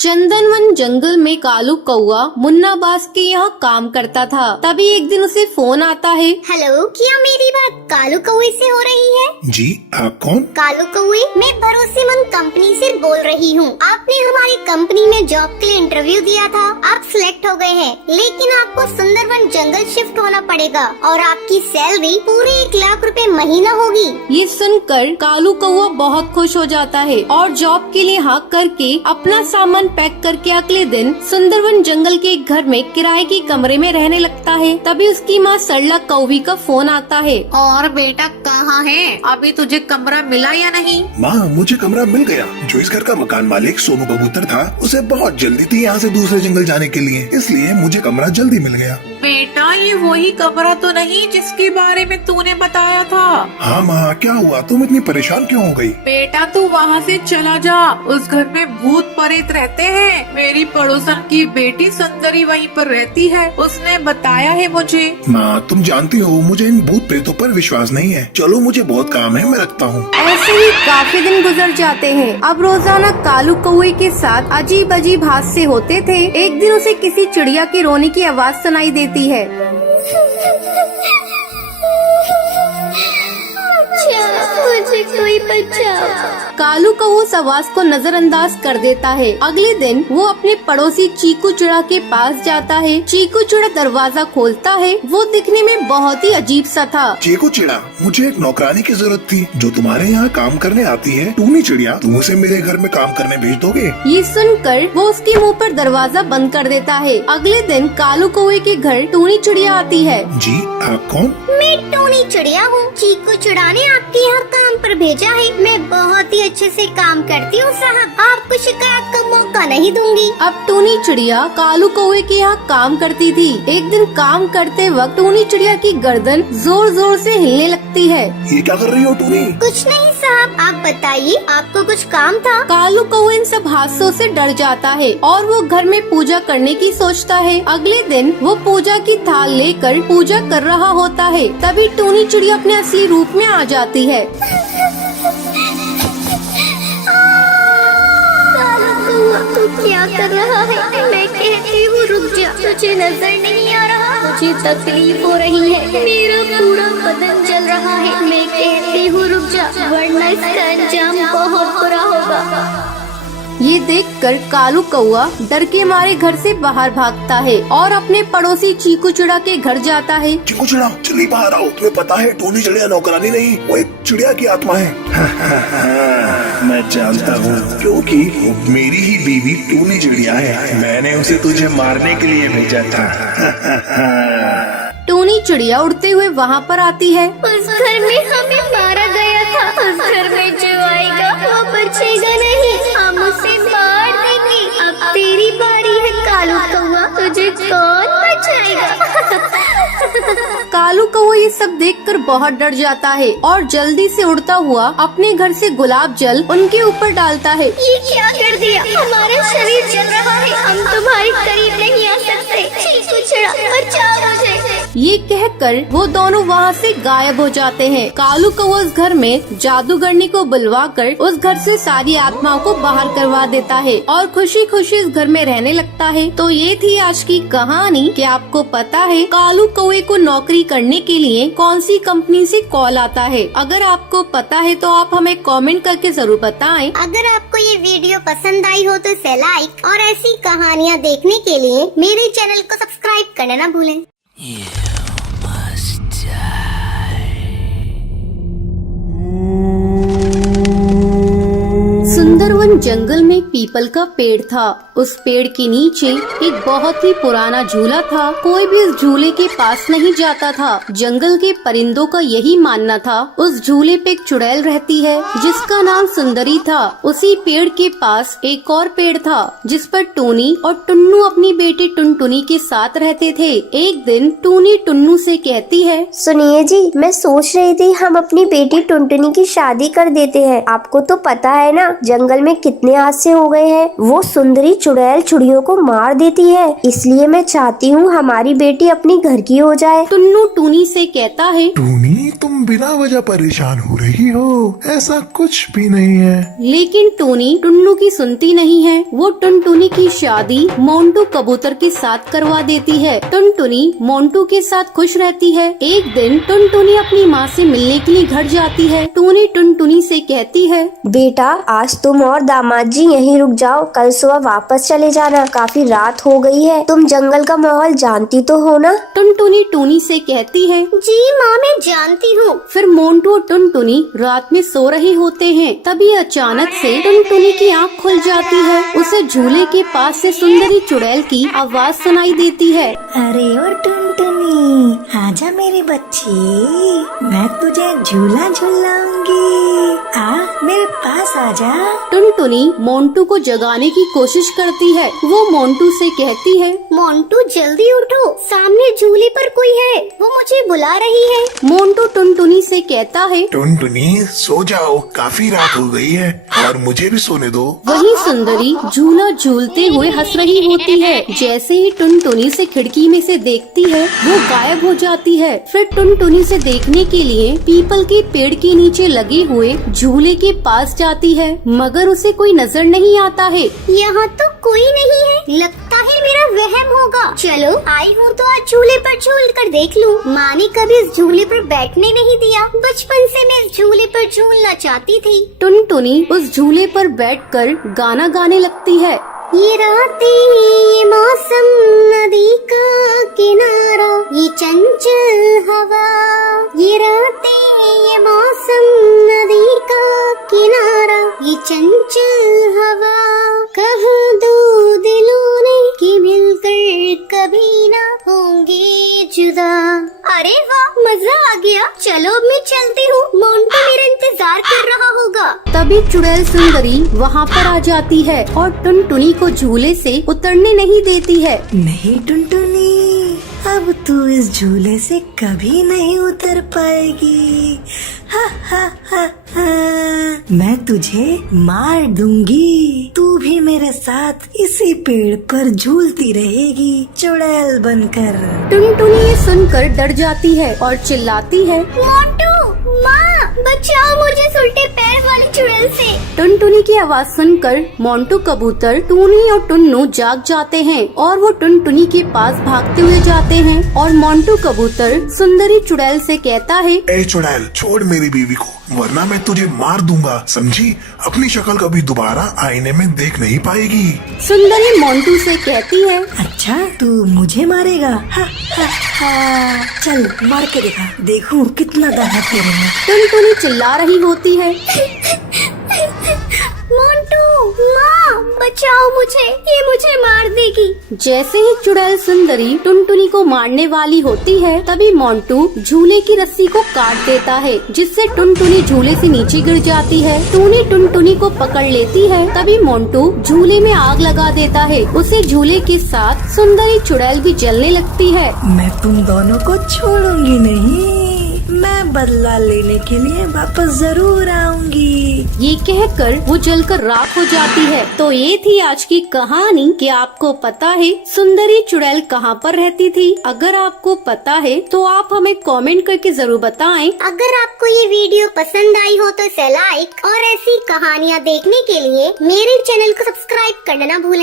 चंदनवन जंगल में कालू कौआ मुन्ना बास के यहाँ काम करता था। तभी एक दिन उसे फोन आता है। हेलो, क्या मेरी बात कालू कौए से हो रही है? जी, आप कौन? कालू कौए, मैं भरोसेमंद कंपनी से बोल रही हूँ। आपने हमारी कंपनी में जॉब के लिए इंटरव्यू दिया था, आप सिलेक्ट हो गए हैं, लेकिन आपको सुंदरवन जंगल शिफ्ट होना पड़ेगा और आपकी सैलरी पूरे 1 लाख रुपए महीना होगी। ये सुनकर कालू कौआ बहुत खुश हो जाता है और जॉब के लिए हाँ करके अपना सामान पैक करके अगले दिन सुंदरवन जंगल के एक घर में किराए के कमरे में रहने लगता है। तभी उसकी माँ सरला कौवी का फोन आता है। और बेटा कहाँ है? अभी तुझे कमरा मिला या नहीं? माँ, मुझे कमरा मिल गया। जो इस घर का मकान मालिक सोनू कबूतर था, उसे बहुत जल्दी थी यहाँ से दूसरे जंगल जाने के लिए, इसलिए मुझे कमरा जल्दी मिल गया। बेटा, ये वही कमरा तो नहीं जिसके बारे में तूने बताया था? हाँ माँ, क्या हुआ? तुम इतनी परेशान क्यों हो गई? बेटा, तू वहाँ से चला जा। उस घर में भूत प्रेत रहते हैं। मेरी पड़ोसन की बेटी सुंदरी वहीं पर रहती है, उसने बताया है मुझे। माँ, तुम जानती हो मुझे इन भूत प्रेतों पर विश्वास नहीं है। चलो, मुझे बहुत काम है, मैं रखता हूँ। ऐसे ही काफी दिन गुजर जाते हैं। अब रोजाना कालू कौए के साथ अजीब अजीब हादसे होते थे। एक दिन उसे किसी चिड़िया की रोने की आवाज सुनाई देती है। मुझे कोई बचाओ। कालू कौआ उस आवाज को नजरअंदाज कर देता है। अगले दिन वो अपने पड़ोसी चीकू चिड़ा के पास जाता है। चीकू चिड़ा दरवाजा खोलता है। वो दिखने में बहुत ही अजीब सा था। चीकू चिड़ा, मुझे एक नौकरानी की जरूरत थी जो तुम्हारे यहाँ काम करने आती है। टूनी चिड़िया, तुम उसे मेरे घर में काम करने भेज दोगे? ये सुनकर वो उसके मुंह पर दरवाजा बंद कर देता है। अगले दिन कालू कौए के घर टूनी चिड़िया आती है। जी, आप कौन? मैं टूनी चिड़िया हूँ। चीकू चिड़ा ने आपके यहाँ काम पर भेजा है। मैं बहुत ही अच्छे से काम करती हूँ साहब, आपको शिकायत का मौका नहीं दूंगी। अब टूनी चिड़िया कालू कौए के यहाँ काम करती थी। एक दिन काम करते वक्त टूनी चिड़िया की गर्दन जोर जोर से हिलने लगती है। ये क्या कर रही हो टूनी? कुछ नहीं साहब, आप बताइए, आपको कुछ काम था? कालू कौआ इन सब हादसों से डर जाता है और वो घर में पूजा करने की सोचता है। अगले दिन वो पूजा की थाल लेकर पूजा कर रहा होता है। तभी टूनी चिड़िया अपने असली रूप में आ जाती है। तू क्या कर रहा है? मैं कहती हूँ रुक जा, तुझे नजर नहीं आ रहा? मुझे तकलीफ हो रही है, मेरा पूरा बदन जल रहा है। मैं कहती हूँ रुक जा, वरना इसका अंजाम बहुत बुरा होगा। ये देखकर कालू कौआ डर के मारे घर से बाहर भागता है और अपने पड़ोसी चीकू चिड़ा के घर जाता है। चीकू चिड़ा, जल्दी बाहर आओ। तुम्हें पता है टूनी चिड़िया नौकरानी नहीं, वो एक चिड़िया की आत्मा है। मैं जानता हूँ, क्योंकि वो मेरी ही बीवी टूनी चिड़िया है। मैंने उसे तुझे मारने के लिए भेजा था। टूनी चिड़िया उड़ते हुए वहाँ पर आती है। उस घर में हमें मारा गया था। उस घर में जो आएगा वो बचेगा नहीं, हम उसे मार देंगे। अब तेरी बारी है कालू कौआ, तुझे कौन बचाएगा? कालू कौआ ये सब देखकर बहुत डर जाता है और जल्दी से उड़ता हुआ अपने घर से गुलाब जल उनके ऊपर डालता है। ये क्या कर दिया? हमारा शरीर जल रहा है, हम तुम्हारे करीब नहीं आ सकते। चीकू चिड़ा, बचाओ मुझे। ये कहकर वो दोनों वहाँ से गायब हो जाते हैं। कालू कौआ उस घर में जादूगरनी को बुलवाकर उस घर से सारी आत्माओं को बाहर करवा देता है और खुशी खुशी इस घर में रहने लगता है। तो ये थी आज की कहानी। क्या आपको पता है कालू कौए को नौकरी करने के लिए कौन सी कंपनी से कॉल आता है? अगर आपको पता है तो आप हमें कमेंट करके जरूर बताएं। अगर आपको ये वीडियो पसंद आई हो तो इसे लाइक और ऐसी कहानियाँ देखने के लिए मेरे चैनल को सब्सक्राइब करना ना भूलें। सुंदरवन जंगल में पीपल का पेड़ था। उस पेड़ के नीचे एक बहुत ही पुराना झूला था। कोई भी इस झूले के पास नहीं जाता था। जंगल के परिंदों का यही मानना था उस झूले पे एक चुड़ैल रहती है जिसका नाम सुंदरी था। उसी पेड़ के पास एक और पेड़ था जिस पर टूनी और टुन्नू अपनी बेटी टुनटुनी के साथ रहते थे। एक दिन टूनी टुन्नू से कहती है, सुनिए जी, मैं सोच रही थी हम अपनी बेटी टुनटुनी की शादी कर देते हैं। आपको तो पता है ना, जंगल में कितने हादसे हो गए हैं। वो सुंदरी चुड़ैल चिड़ियों को मार देती है, इसलिए मैं चाहती हूँ हमारी बेटी अपनी घर की हो जाए। टुन्नू टूनी से कहता है, टूनी तुम बिना वजह परेशान हो रही हो, ऐसा कुछ भी नहीं है। लेकिन टूनी टुन्नू की सुनती नहीं है। वो टुनटुनी की शादी मोंटू कबूतर के साथ करवा देती है। टुनटुनी मोंटू के साथ खुश रहती है। एक दिन टुनटुनी अपनी माँ से मिलने के लिए घर जाती है। टूनी टुनटुनी से कहती है, बेटा आज तुम और दामाद जी यहीं रुक जाओ, कल सुबह वापस चले जाना, काफी रात हो गई है। तुम जंगल का माहौल जानती तो हो ना। टुनटुनी टूनी से कहती है, जी माँ मैं जानती हूँ। फिर मोंटू और टुनटुनी रात में सो रहे होते हैं। तभी अचानक से टुनटुनी की आँख खुल जाती है। उसे झूले के पास से सुंदरी चुड़ैल की आवाज सुनाई देती है। अरे ओ टुनटुनी, आजा मेरी बच्ची, मैं तुझे झूला झूलाऊंगी। आ मेरे पास आजा। टुनटुनी मोंटू को जगाने की कोशिश करती है। वो मोंटू से कहती है, मोंटू जल्दी उठो, सामने झूले पर कोई है, वो मुझे बुला रही है। मोंटू टुनटुनी से कहता है, टुनटुनी सो जाओ, काफी रात हो गई है और मुझे भी सोने दो। वही सुंदरी झूला झूलते हुए हंस रही होती है। जैसे ही टुनटुनी से खिड़की में से देखती है, वो गायब हो जाती है। फिर टुनटुनी से देखने के लिए पीपल के पेड़ के नीचे लगे हुए झूले के पास जाती है, मगर उसे कोई नजर नहीं आता है। यहाँ तो कोई नहीं है, लगता है मेरा वहम होगा। चलो आई हूँ तो आज झूले पर झूल कर देख लूँ। माँ ने कभी इस झूले पर बैठने नहीं दिया, बचपन से मैं इस झूले पर झूलना चाहती थी। टुनटुनी उस झूले पर बैठकर गाना गाने लगती है। ये रातें, ये मौसम, नदी का किनारा, ये चंचल हवा। ये रातें, ये मौसम, नदी का किनारा, ये चंचल हवा। कहा दो दिलों ने कि मिलकर कभी ना होंगे जुदा। अरे वाह, मजा आ गया। चलो अब मैं चलती हूँ, मोंटू मेरा इंतजार कर रहा होगा। तभी चुड़ैल सुंदरी वहाँ पर आ जाती है और टुनटुनी को झूले से उतरने नहीं देती है। नहीं टुनटुनी, अब तू इस झूले से कभी नहीं उतर पाएगी। हा हा हा हा, मैं तुझे मार दूंगी। तू भी मेरे साथ इसी पेड़ पर झूलती रहेगी चुड़ैल बनकर। टुनटुनी ये सुनकर डर जाती है और चिल्लाती है, मोंटू, माँ, बचाओ मुझे उल्टे पैर वाली चुड़ैल से। टुनटुनी की आवाज सुनकर मोंटू कबूतर, टूनी और टुन्नू जाग जाते हैं और वो टुनटुनी के पास भागते हुए जाते हैं। और मोंटू कबूतर सुंदरी चुड़ैल से कहता है, ए चुड़ैल, छोड़ मेरी बीवी को, वरना मैं तुझे मार दूंगा, समझी? अपनी शक्ल कभी दोबारा आईने में देख नहीं पाएगी। सुंदरी मोंटू से कहती है, अच्छा तू मुझे मारेगा? हा हा हा, चल मार के दिखा, देखूं कितना दम है तेरे में। टुनटुनी चिल्ला रही होती है, मोंटू, माँ, बचाओ मुझे, ये मुझे मार देगी। जैसे ही चुड़ैल सुंदरी टुनटुनी को मारने वाली होती है, तभी मोंटू झूले की रस्सी को काट देता है, जिससे टुनटुनी झूले से नीचे गिर जाती है। टूनी टुनटुनी को पकड़ लेती है। तभी मोंटू झूले में आग लगा देता है। उसे झूले के साथ सुंदरी चुड़ैल भी जलने लगती है। मैं तुम दोनों को छोड़ूंगी नहीं, मैं बदला लेने के लिए वापस जरूर आऊंगी। ये कहकर वो जलकर राख हो जाती है। तो ये थी आज की कहानी कि आपको पता है सुंदरी चुड़ैल कहाँ पर रहती थी। अगर आपको पता है तो आप हमें कमेंट करके जरूर बताएं। अगर आपको ये वीडियो पसंद आई हो तो इसे लाइक और ऐसी कहानियाँ देखने के लिए मेरे चैनल को सब्सक्राइब करना ना भूलें।